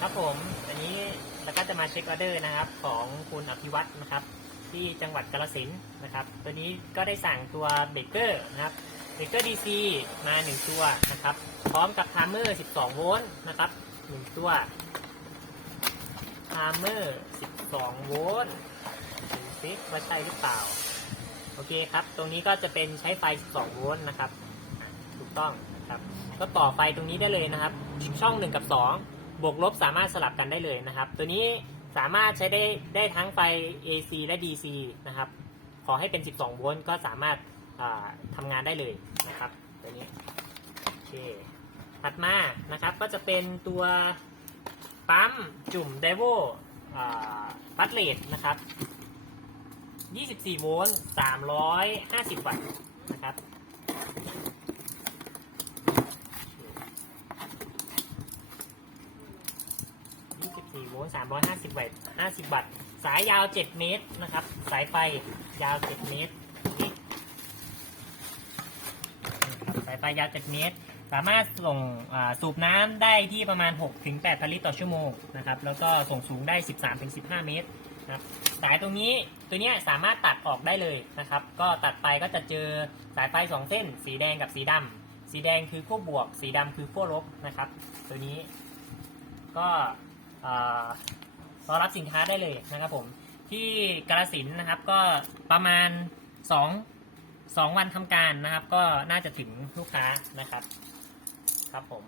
ครับผม อันนี้เราก็จะมาเช็คออเดอร์นะครับ ของคุณอภิวัตรนะครับ ที่จังหวัดกาฬสินนะครับ ตัวนี้ก็ได้สั่งตัวเบเกอร์นะครับเบเกอร์ดีซีมา 1 ตัวนะครับ พร้อมกับไทม์เมอร์ 12 โวลต์นะครับ 1 ตัวไทม์เมอร์ 12 โวลต์ดูซิว่าใช่หรือเปล่า โอเคครับ ตรงนี้ก็จะเป็นใช้ไฟ 12 โวลต์นะครับ ถูกต้องนะครับ ก็ต่อไฟตรงนี้ได้เลยนะครับ ช่อง 1 กับ 2 บวกลบสามารถสลับกันได้เลยนะครับ ตัวนี้สามารถใช้ได้ได้ทั้งไฟ AC และ DC นะครับ ขอให้เป็น 12 โวลต์ก็สามารถาทำงานได้เลยนะครับ ตัวนี้โอเคถัดมานะครับก็จะเป็นตัวปั๊มจุ่มไดโวบัตเลตนะครับ 24 โวลต์ 350 วัตต์นะครับ 24โวลต์350วัตต์50วัตต์สายยาว 7 เมตรนะครับ สายไฟยาว 7 เมตรนี่นะครับสายไฟยาว 7 เมตร สามารถส่งสูบน้ำได้ที่ประมาณ 6-8ลิตรต่อชั่วโมงนะครับ แล้วก็ส่งสูงได้ 13-15 เมตรนะครับสายตรงนี้ตัวนี้สามารถตัดออกได้เลยนะครับ ก็ตัดไปก็จะเจอสายไฟ2เส้น สีแดงกับสีดำสีแดงคือขั้วบวก สีดำคือขั้วลบนะครับ ตัวนี้ก็เอ่อ รอรับสินค้าได้เลยนะครับผมที่กาลสินนะครับก็ประมาณ2 2วันทำการนะครับ ก็น่าจะถึงลูกค้านะครับ ครับผม